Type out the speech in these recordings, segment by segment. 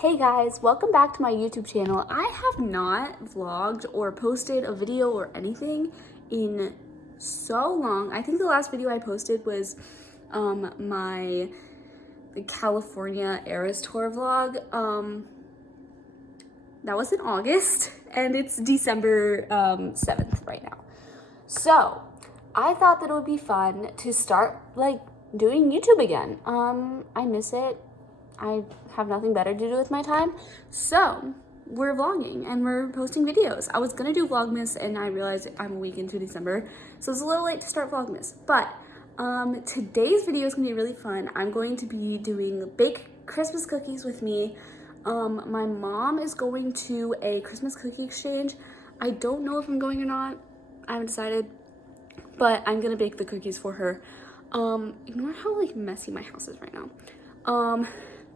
Hey guys, welcome back to my YouTube channel. I have not vlogged or posted a video or anything in so long. I think the last video I posted was my California Eras Tour vlog. That was in August and it's December 7th right now. So I thought that it would be fun to start doing YouTube again. I miss it. I have nothing better to do with my time. So we're vlogging and we're posting videos. I was gonna do Vlogmas and I realized I'm a week into December, so it's a little late to start Vlogmas. But today's video is gonna be really fun. I'm going to be doing bake Christmas cookies with me. My mom is going to a Christmas cookie exchange. I don't know if I'm going or not. I haven't decided, but I'm gonna bake the cookies for her. Ignore how messy my house is right now.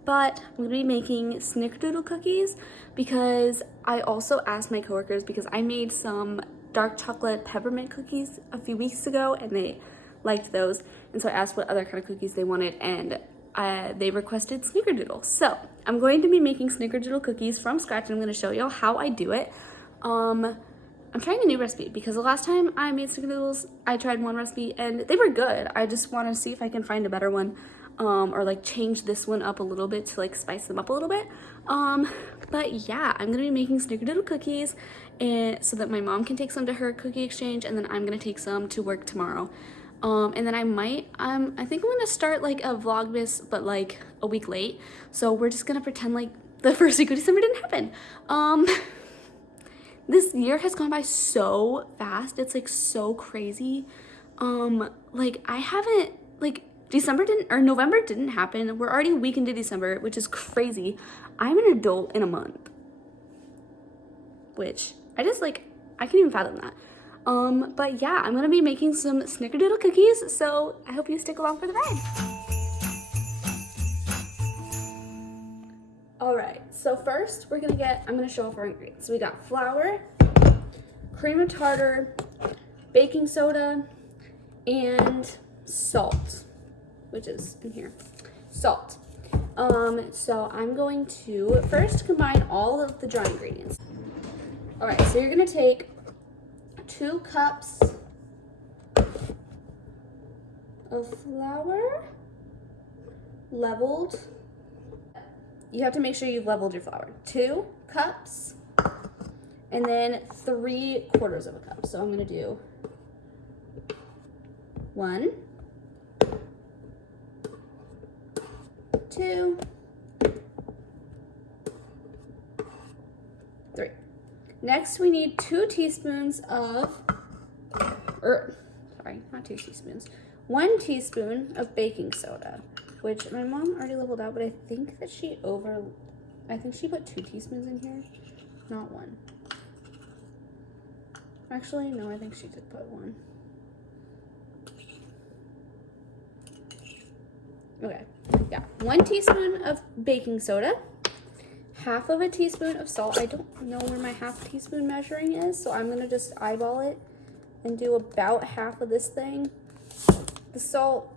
But I'm gonna be making snickerdoodle cookies because I also asked my coworkers, because I made some dark chocolate peppermint cookies a few weeks ago and they liked those. And so I asked what other kind of cookies they wanted and they requested snickerdoodle. So I'm going to be making snickerdoodle cookies from scratch and I'm gonna show y'all how I do it. I'm trying a new recipe because the last time I made snickerdoodles, I tried one recipe and they were good. I just wanna see if I can find a better one. Or change this one up a little bit to spice them up a little bit. But yeah, I'm gonna be making snickerdoodle cookies and so that my mom can take some to her cookie exchange and then I'm gonna take some to work tomorrow. And then I think I'm gonna start a Vlogmas, but a week late. So we're just gonna pretend the first week of December didn't happen. This year has gone by so fast. It's so crazy. I haven't November didn't happen. We're already a week into December, which is crazy. I'm an adult in a month, which I can't even fathom that. But yeah, I'm gonna be making some snickerdoodle cookies, so I hope you stick along for the ride. All right, so first I'm gonna show off our ingredients. So we got flour, cream of tartar, baking soda, and salt, which is in here, salt. So I'm going to first combine all of the dry ingredients. All right, so you're gonna take 2 cups of flour, leveled. You have to make sure you've leveled your flour. 2 cups, and then 3/4 of a cup. So I'm gonna do 1, 2, 3. Next, we need 2 teaspoons of, not 2 teaspoons, 1 teaspoon of baking soda, which my mom already leveled out, but I think that she put 2 teaspoons in here, not 1. Actually, no, I think she did put 1. Okay, yeah, 1 teaspoon of baking soda, 1/2 teaspoon of salt. I don't know where my 1/2 teaspoon measuring is, so I'm gonna just eyeball it and do about 1/2 of this thing. The salt,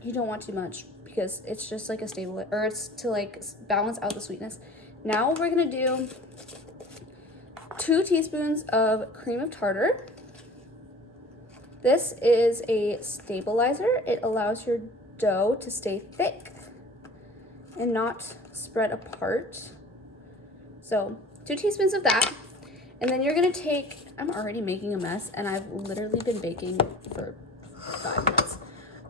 you don't want too much because it's just a stable, or it's to balance out the sweetness. Now we're gonna do 2 teaspoons of cream of tartar. This is a stabilizer. It allows your dough to stay thick and not spread apart. So 2 teaspoons of that. And then you're gonna take, I'm already making a mess and I've literally been baking for 5 minutes.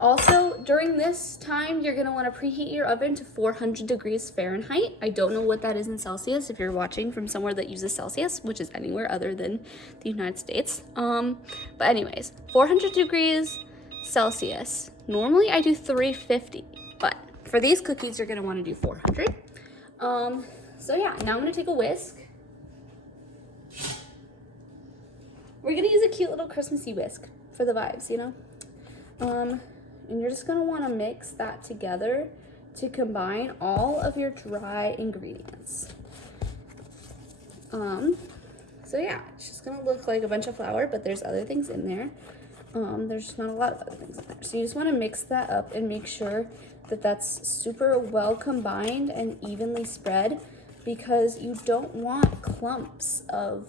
Also, during this time, you're gonna wanna preheat your oven to 400 degrees Fahrenheit. I don't know what that is in Celsius if you're watching from somewhere that uses Celsius, which is anywhere other than the United States. But anyways, 400 degrees Celsius. Normally I do 350, but for these cookies, you're gonna wanna do 400. So yeah, now I'm gonna take a whisk. We're gonna use a cute little Christmassy whisk for the vibes, you know? And you're just gonna wanna mix that together to combine all of your dry ingredients. So yeah, it's just gonna look like a bunch of flour, but there's other things in there. There's just not a lot of other things in there. So you just want to mix that up and make sure that that's super well combined and evenly spread, because you don't want clumps of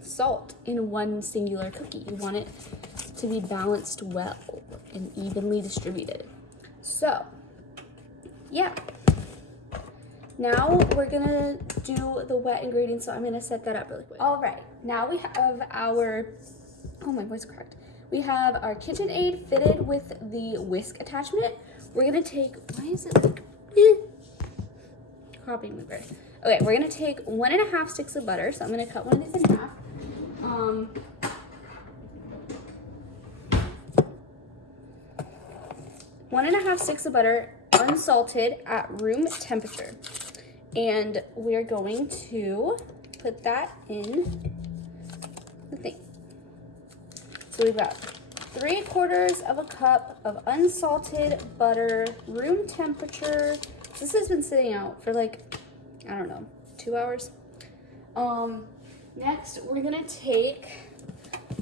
salt in one singular cookie. You want it to be balanced well and evenly distributed. So, yeah. Now we're gonna do the wet ingredients, so I'm gonna set that up really quick. All right, now we have our, oh, my voice cracked. We have our KitchenAid fitted with the whisk attachment. We're gonna take, why is it like, copy mover. Okay, we're gonna take 1.5 sticks of butter. So I'm gonna cut one of these in half. 1.5 sticks of butter, unsalted at room temperature. And we're going to put that in the thing. So we've got 3/4 cup of unsalted butter, room temperature. This has been sitting out for like, I don't know, 2 hours. Next we're gonna take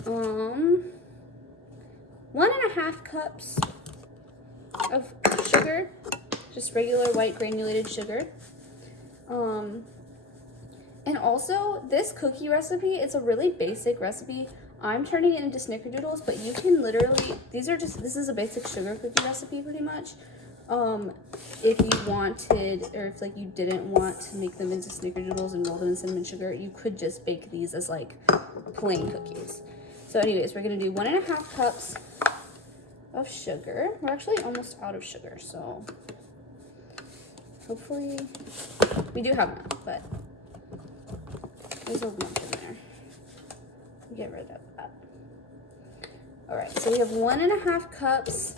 1.5 cups of sugar, just regular white granulated sugar. And also this cookie recipe, it's a really basic recipe. I'm turning it into snickerdoodles, but you can literally, this is a basic sugar cookie recipe pretty much. If you wanted, or if like you didn't want to make them into snickerdoodles and roll them in cinnamon sugar, you could just bake these as like plain cookies. So anyways, we're gonna do 1.5 cups of sugar. We're actually almost out of sugar, so hopefully we do have enough, but there's a lump in there. Get rid of that. All right, so we have 1.5 cups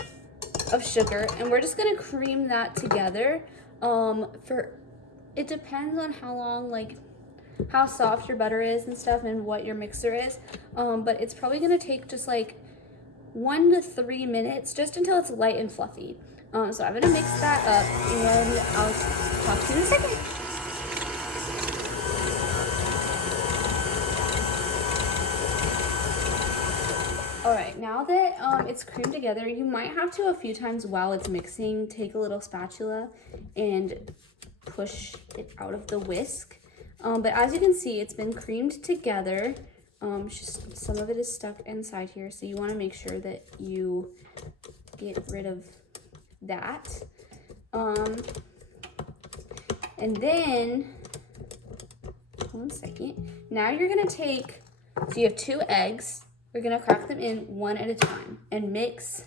of sugar, and we're just gonna cream that together. It depends on how long, like how soft your butter is and stuff, and what your mixer is. But it's probably gonna take just like 1 to 3 minutes, just until it's light and fluffy. So I'm gonna mix that up, and I'll talk to you in a second. All right, now that it's creamed together, you might have to a few times while it's mixing, take a little spatula and push it out of the whisk. But as you can see, it's been creamed together. Just some of it is stuck inside here, so you want to make sure that you get rid of that. And then, one second. Now you're gonna take, so you have 2 eggs. We're gonna crack them in one at a time and mix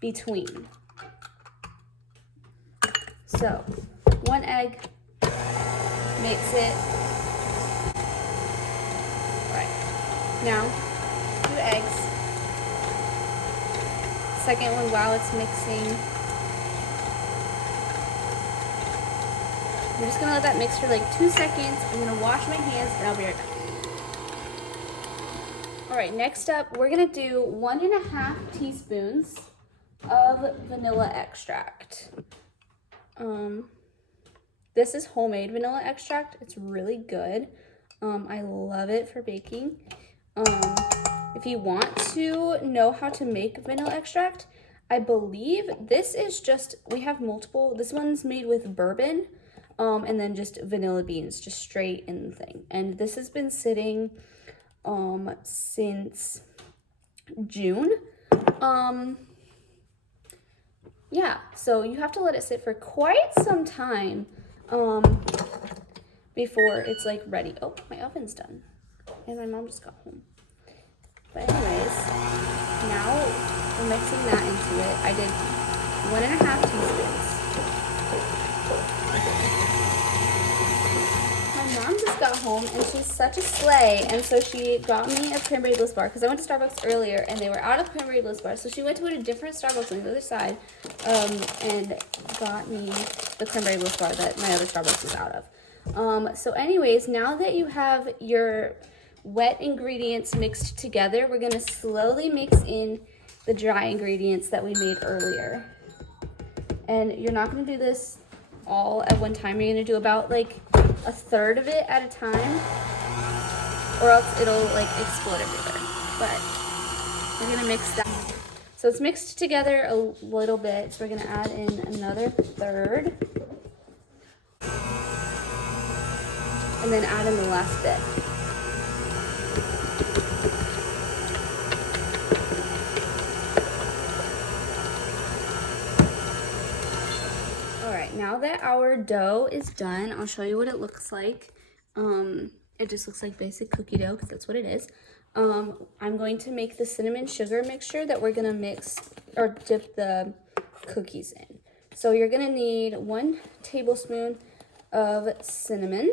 between. So 1 egg, mix it. All right, now 2 eggs. Second one while it's mixing. I'm just gonna let that mix for like 2 seconds. I'm gonna wash my hands and I'll be right back. All right, next up, we're gonna do 1.5 teaspoons of vanilla extract. This is homemade vanilla extract. It's really good. I love it for baking. If you want to know how to make vanilla extract, I believe this is just, we have multiple, this one's made with bourbon, and then just vanilla beans, just straight in the thing. And this has been sitting since June. Yeah, so you have to let it sit for quite some time before it's like ready. Oh, my oven's done, and my mom just got home. But anyways, now we're mixing that into it. I did 1.5 teaspoons. My mom just got home, and she's such a slay, and so she got me a cranberry bliss bar, because I went to Starbucks earlier, and they were out of cranberry bliss bars, so she went to a different Starbucks on the other side, and got me the cranberry bliss bar that my other Starbucks was out of. So anyways, now that you have your wet ingredients mixed together, we're going to slowly mix in the dry ingredients that we made earlier. And you're not going to do this all at one time. You're going to do about like 1/3 of it at a time, or else it'll like explode everywhere. But We're gonna mix that. So it's mixed together a little bit. So we're gonna add in another third. And then add in the last bit. All right, now that our dough is done, I'll show you what it looks like. It just looks like basic cookie dough because that's what it is. I'm going to make the cinnamon sugar mixture that we're gonna mix or dip the cookies in. So you're gonna need 1 tablespoon of cinnamon.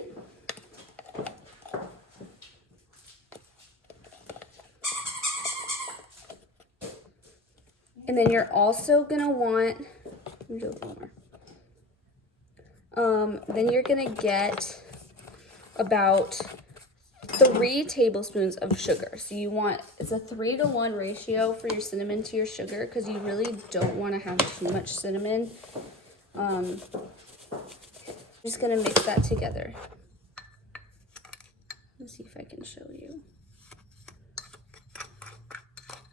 And then you're also gonna want, let me do a little more. Then you're gonna get about 3 tablespoons of sugar. So you want, it's a 3-to-1 ratio for your cinnamon to your sugar because you really don't want to have too much cinnamon. I'm just gonna mix that together. Let's see if I can show you.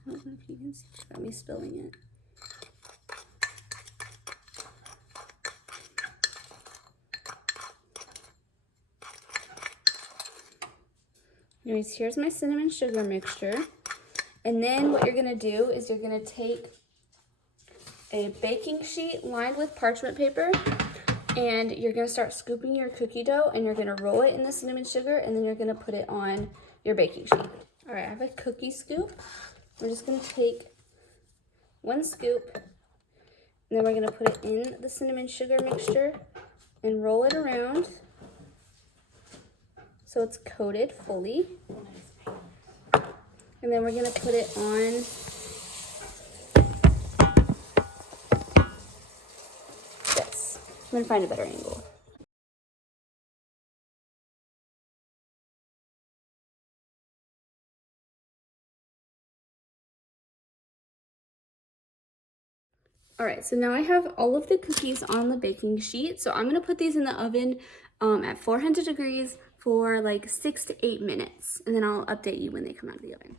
I don't know if you can see, got me spilling it. Anyways, here's my cinnamon sugar mixture. And then what you're gonna do is you're gonna take a baking sheet lined with parchment paper and you're gonna start scooping your cookie dough and you're gonna roll it in the cinnamon sugar and then you're gonna put it on your baking sheet. All right, I have a cookie scoop. We're just gonna take 1 scoop and then we're gonna put it in the cinnamon sugar mixture and roll it around so it's coated fully. And then we're gonna put it on this. I'm gonna find a better angle. All right, so now I have all of the cookies on the baking sheet. So I'm gonna put these in the oven at 400 degrees for like 6 to 8 minutes. And then I'll update you when they come out of the oven.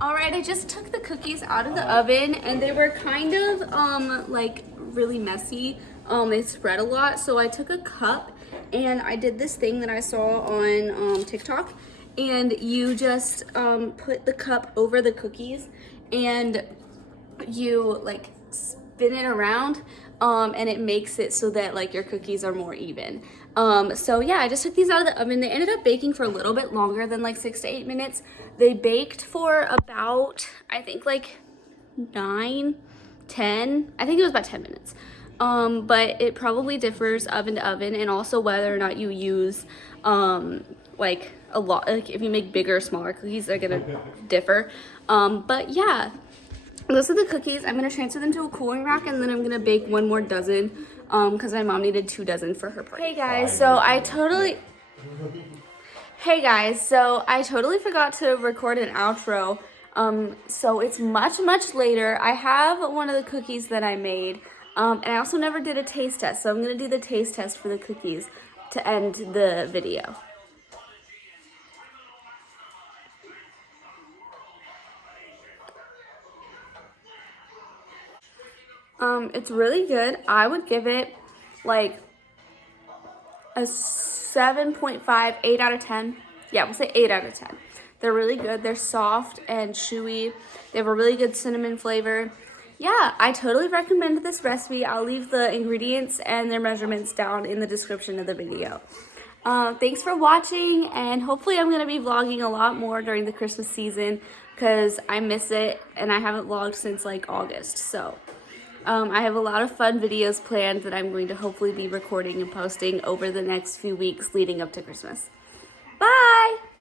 All right, I just took the cookies out of the oven and they were kind of like really messy. They spread a lot. So I took a cup and I did this thing that I saw on TikTok, and you just put the cup over the cookies and you like spin it around and it makes it so that like your cookies are more even. So yeah, I just took these out of the oven. They ended up baking for a little bit longer than like 6 to 8 minutes. They baked for about, I think like 9, 10, I think it was about 10 minutes. But it probably differs oven to oven, and also whether or not you use like a lot, like if you make bigger or smaller cookies, they're gonna differ. But yeah, those are the cookies. I'm gonna transfer them to a cooling rack and then I'm gonna bake 1 more dozen because my mom needed 2 dozen for her party. Hey guys, so I totally forgot to record an outro. So it's much later. I have one of the cookies that I made. And I also never did a taste test, so I'm gonna do the taste test for the cookies to end the video. It's really good. I would give it like a 7.5, 8 out of 10. Yeah, we'll say 8 out of 10. They're really good. They're soft and chewy. They have a really good cinnamon flavor. Yeah, I totally recommend this recipe. I'll leave the ingredients and their measurements down in the description of the video. Thanks for watching, and hopefully I'm going to be vlogging a lot more during the Christmas season because I miss it and I haven't vlogged since like August. So I have a lot of fun videos planned that I'm going to hopefully be recording and posting over the next few weeks leading up to Christmas.